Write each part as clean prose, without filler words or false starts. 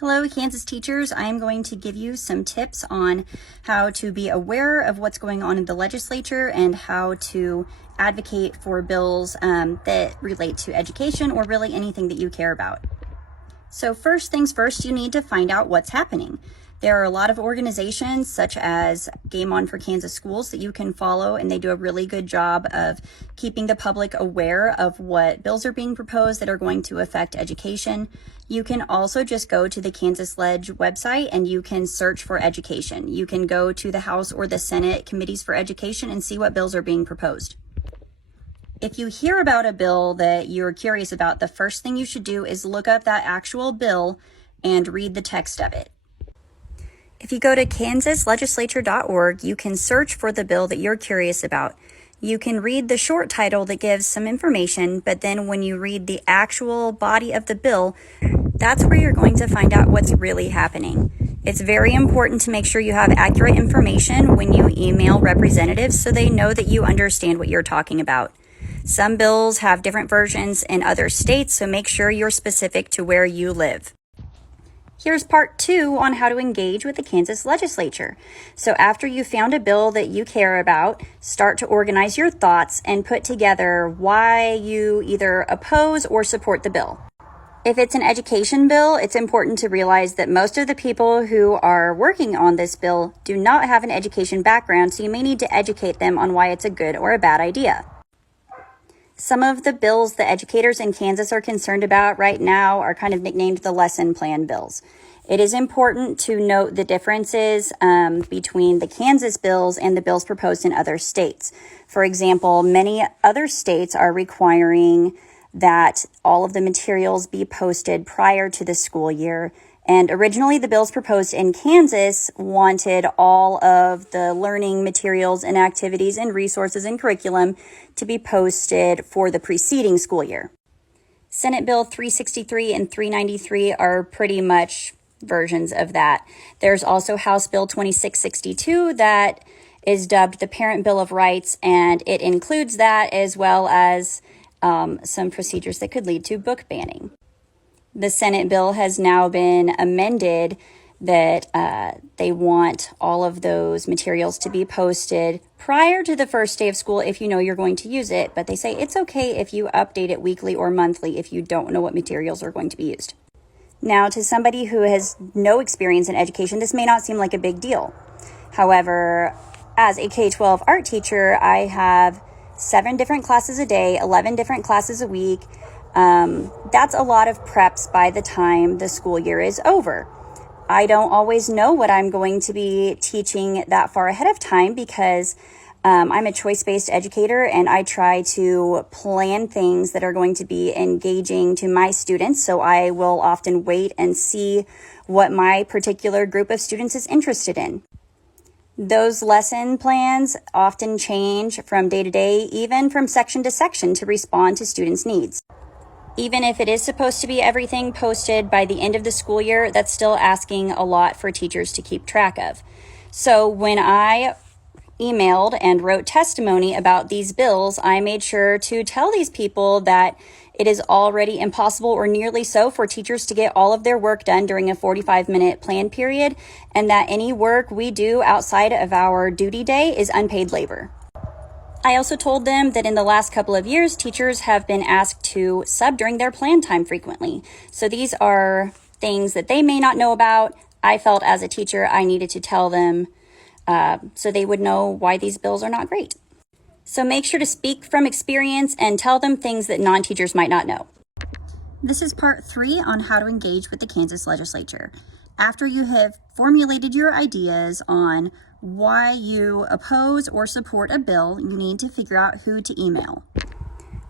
Hello, Kansas teachers. I'm going to give you some tips on how to be aware of what's going on in the legislature and how to advocate for bills that relate to education or really anything that you care about. So first things first, you need to find out what's happening. There are a lot of organizations such as Game On for Kansas Schools that you can follow, and they do a really good job of keeping the public aware of what bills are being proposed that are going to affect education. You can also just go to the Kansas Ledge website and you can search for education. You can go to the House or the Senate committees for education and see what bills are being proposed. If you hear about a bill that you're curious about, the first thing you should do is look up that actual bill and read the text of it. If you go to kansaslegislature.org, you can search for the bill that you're curious about. You can read the short title that gives some information, but then when you read the actual body of the bill, that's where you're going to find out what's really happening. It's very important to make sure you have accurate information when you email representatives so they know that you understand what you're talking about. Some bills have different versions in other states, so make sure you're specific to where you live. Here's part 2 on how to engage with the Kansas legislature. So after you found a bill that you care about, start to organize your thoughts and put together why you either oppose or support the bill. If it's an education bill, it's important to realize that most of the people who are working on this bill do not have an education background, so you may need to educate them on why it's a good or a bad idea. Some of the bills that educators in Kansas are concerned about right now are kind of nicknamed the lesson plan bills. It is important to note the differences between the Kansas bills and the bills proposed in other states. For example, many other states are requiring that all of the materials be posted prior to the school year. And originally, the bills proposed in Kansas wanted all of the learning materials and activities and resources and curriculum to be posted for the preceding school year. Senate Bill 363 and 393 are pretty much versions of that. There's also House Bill 2662 that is dubbed the Parent Bill of Rights, and it includes that as well as some procedures that could lead to book banning. The Senate bill has now been amended that they want all of those materials to be posted prior to the first day of school if you know you're going to use it, but they say it's okay if you update it weekly or monthly if you don't know what materials are going to be used. Now, to somebody who has no experience in education, this may not seem like a big deal. However, as a K-12 art teacher, I have 7 different classes a day, 11 different classes a week. That's a lot of preps by the time the school year is over. I don't always know what I'm going to be teaching that far ahead of time because I'm a choice-based educator and I try to plan things that are going to be engaging to my students. So I will often wait and see what my particular group of students is interested in. Those lesson plans often change from day to day, even from section to section to respond to students' needs. Even if it is supposed to be everything posted by the end of the school year, that's still asking a lot for teachers to keep track of. So when I emailed and wrote testimony about these bills, I made sure to tell these people that it is already impossible or nearly so for teachers to get all of their work done during a 45-minute plan period, and that any work we do outside of our duty day is unpaid labor. I also told them that in the last couple of years, teachers have been asked to sub during their plan time frequently. So these are things that they may not know about. I felt as a teacher I needed to tell them so they would know why these bills are not great. So make sure to speak from experience and tell them things that non-teachers might not know. This is part 3 on how to engage with the Kansas legislature. After you have formulated your ideas on why you oppose or support a bill, you need to figure out who to email.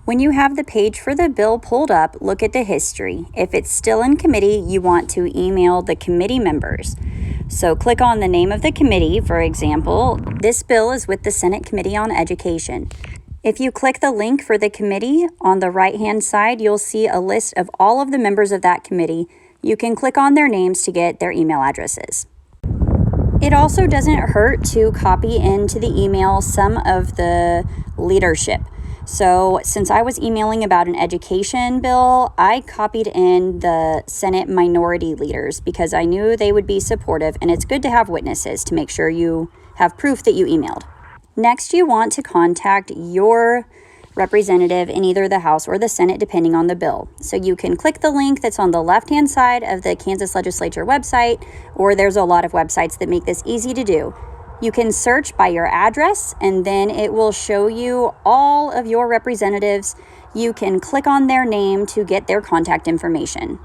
When you have the page for the bill pulled up, look at the history. If it's still in committee, you want to email the committee members. So click on the name of the committee. For example, this bill is with the Senate Committee on Education. If you click the link for the committee on the right-hand side, you'll see a list of all of the members of that committee. You can click on their names to get their email addresses. It also doesn't hurt to copy into the email some of the leadership. So since I was emailing about an education bill, I copied in the Senate minority leaders because I knew they would be supportive, and it's good to have witnesses to make sure you have proof that you emailed. Next, you want to contact your representative in either the House or the Senate, depending on the bill. So you can click the link that's on the left-hand side of the Kansas Legislature website, or there's a lot of websites that make this easy to do. You can search by your address, and then it will show you all of your representatives. You can click on their name to get their contact information.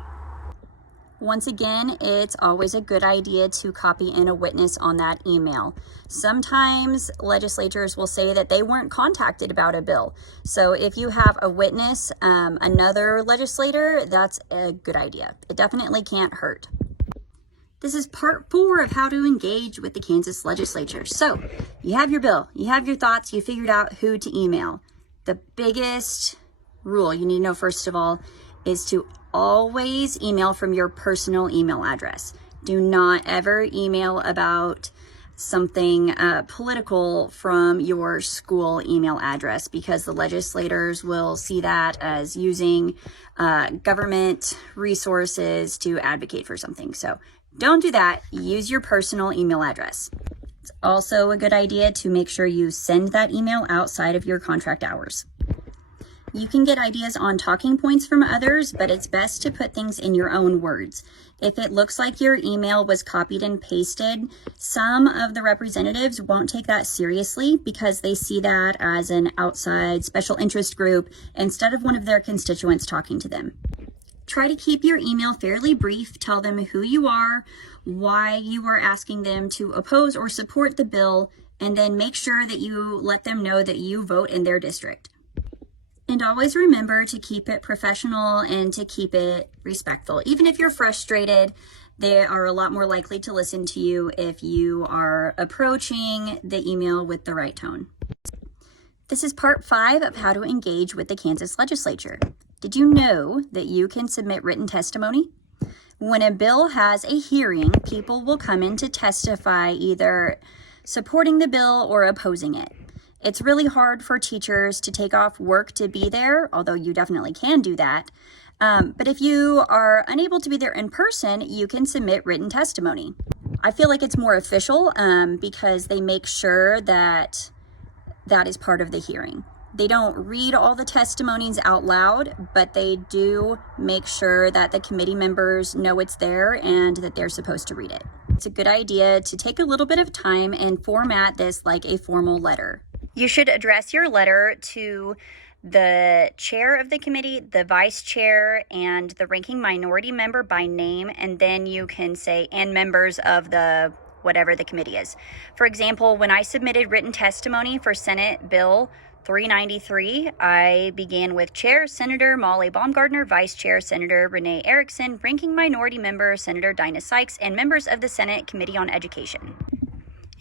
Once again, it's always a good idea to copy in a witness on that email. Sometimes legislators will say that they weren't contacted about a bill. So if you have a witness, another legislator, that's a good idea. It definitely can't hurt. This is part 4 of how to engage with the Kansas legislature. So you have your bill, you have your thoughts, you figured out who to email. The biggest rule you need to know, first of all, is to always email from your personal email address. Do not ever email about something political from your school email address, because the legislators will see that as using government resources to advocate for something. So don't do that. Use your personal email address. It's also a good idea to make sure you send that email outside of your contract hours. You can get ideas on talking points from others, but it's best to put things in your own words. If it looks like your email was copied and pasted, some of the representatives won't take that seriously because they see that as an outside special interest group instead of one of their constituents talking to them. Try to keep your email fairly brief. Tell them who you are, why you are asking them to oppose or support the bill, and then make sure that you let them know that you vote in their district. And always remember to keep it professional and to keep it respectful. Even if you're frustrated, they are a lot more likely to listen to you if you are approaching the email with the right tone. This is part 5 of how to engage with the Kansas legislature. Did you know that you can submit written testimony? When a bill has a hearing, people will come in to testify, either supporting the bill or opposing it. It's really hard for teachers to take off work to be there, although you definitely can do that. But if you are unable to be there in person, you can submit written testimony. I feel like it's more official because they make sure that that is part of the hearing. They don't read all the testimonies out loud, but they do make sure that the committee members know it's there and that they're supposed to read it. It's a good idea to take a little bit of time and format this like a formal letter. You should address your letter to the chair of the committee, the vice chair, and the ranking minority member by name, and then you can say, and members of the whatever the committee is. For example, when I submitted written testimony for Senate Bill 393, I began with Chair Senator Molly Baumgardner, Vice Chair Senator Renee Erickson, Ranking Minority Member Senator Dinah Sykes, and members of the Senate Committee on Education.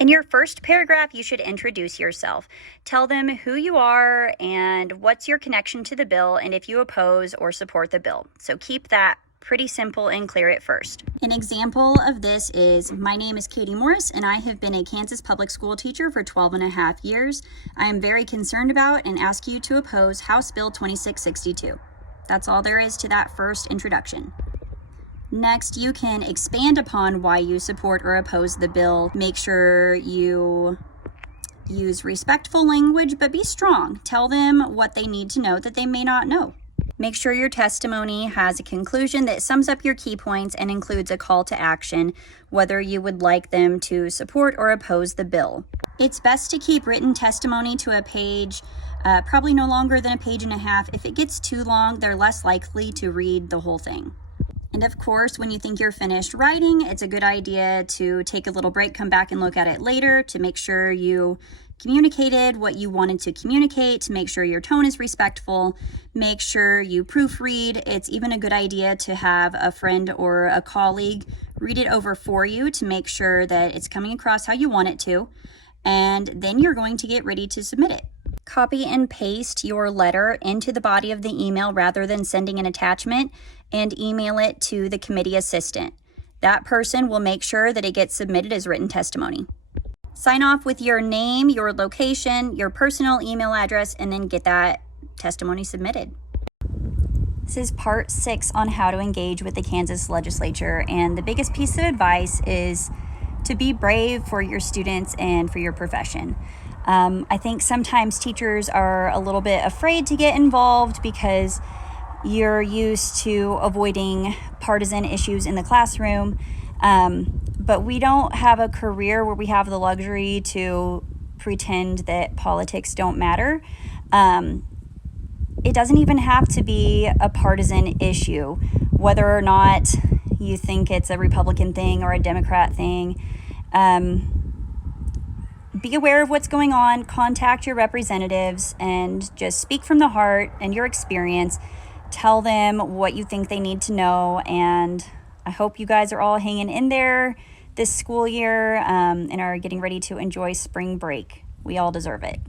In your first paragraph, you should introduce yourself. Tell them who you are and what's your connection to the bill, and if you oppose or support the bill. So keep that pretty simple and clear at first. An example of this is, my name is Katie Morris, and I have been a Kansas public school teacher for 12 and a half years. I am very concerned about and ask you to oppose House Bill 2662. That's all there is to that first introduction. Next, you can expand upon why you support or oppose the bill. Make sure you use respectful language, but be strong. Tell them what they need to know that they may not know. Make sure your testimony has a conclusion that sums up your key points and includes a call to action, whether you would like them to support or oppose the bill. It's best to keep written testimony to a page, probably no longer than a page and a half. If it gets too long, they're less likely to read the whole thing. And of course, when you think you're finished writing, it's a good idea to take a little break, come back and look at it later to make sure you communicated what you wanted to communicate, to make sure your tone is respectful, make sure you proofread. It's even a good idea to have a friend or a colleague read it over for you to make sure that it's coming across how you want it to, and then you're going to get ready to submit it. Copy and paste your letter into the body of the email rather than sending an attachment, and email it to the committee assistant. That person will make sure that it gets submitted as written testimony. Sign off with your name, your location, your personal email address, and then get that testimony submitted. This is part 6 on how to engage with the Kansas legislature, and the biggest piece of advice is to be brave for your students and for your profession. I think sometimes teachers are a little bit afraid to get involved because you're used to avoiding partisan issues in the classroom, but we don't have a career where we have the luxury to pretend that politics don't matter. It doesn't even have to be a partisan issue, whether or not you think it's a Republican thing or a Democrat thing. Be aware of what's going on, contact your representatives, and just speak from the heart and your experience. Tell them what you think they need to know, and I hope you guys are all hanging in there this school year and are getting ready to enjoy spring break. We all deserve it.